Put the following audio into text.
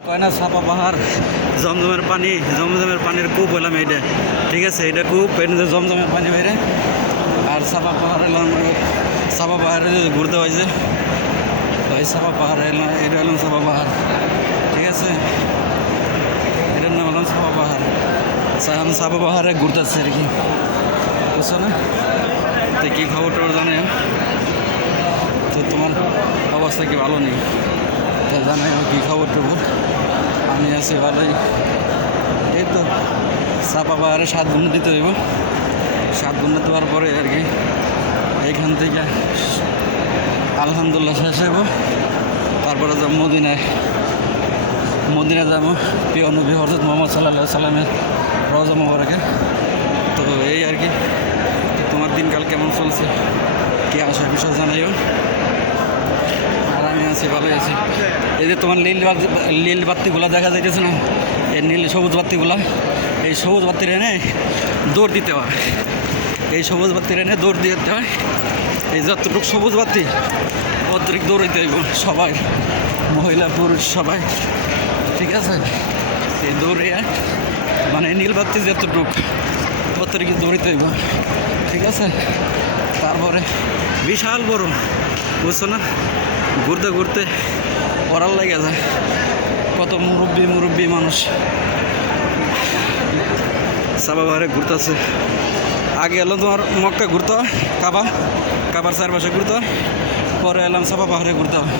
কয়না ছাপা পাহাড় জমজমের পানির কূপ হলাম এইটা। ঠিক আছে, এটা কূপ, এটা জমজমের পানি বাইরে। আর ছাপা পাহাড় এলাম, ছাপা পাহাড়ে ঘুরতে হয়েছে ওই ছাপা পাহাড় এলাম, এটা এলাম ছাপা পাহাড়। ঠিক আছে, এটার নাম হলাম ছাপা পাহাড়। এখন ছাপা পাহাড়ে ঘুরতেছে আর কি, বুঝছো না? তো কী খবর টবর জানে তো, তোমার অবস্থা কি ভালো নেই? তা জানাই কী খবর টবর। আমি আছি ভালোই। এই তো চাপা পাহাড়ে 7 ঘন্টা দিতে হইব। 7 ঘন্টা দেওয়ার পরে আর কি এইখান থেকে আলহামদুলিল্লাহ শেষ হইব। তারপরে যাব মদিনায় যাবো, প্রিয় নবী হযরত মুহাম্মদ সাল্লাল্লাহু আলাইহি সাল্লামের রওজা মোবারকে। তো এই আর কি, তোমার দিনকাল কেমন চলছে, কি আসার বিষয় জানাইও। আর আমি আছি, ভালোই আছি। এই যে তোমার নীল বাতিগুলা দেখা যাইতেছে না, এই সবুজ বাতিগুলা, এই সবুজ বাতির এনে দৌড় দিতে হয়। এই সবুজ বাতির এনে দৌড় দিতে হয়। এই যতটুকু সবুজ বাতি অতিরিক্ত দৌড়াইতে হইব সবাই, মহিলা পুরুষ সবাই। ঠিক আছে, এই দৌড়ে মানে নীল বাতি যতটুকু অতিরিক্ত দৌড়াইতে হইব। ঠিক আছে, তারপরে বিশাল বড়, বুঝছো না? ঘুরতে ঘুরতে ওরাল লেগে যায়। কত মুরব্বী মানুষ চাপা পাহাড়ে ঘুরতেছে। আগে এলাম তোমার মক্কা ঘুরতে হয়, কাবার চারপাশে ঘুরতে হয়, পরে এলাম চাপা পাহাড়ে ঘুরতে হয়।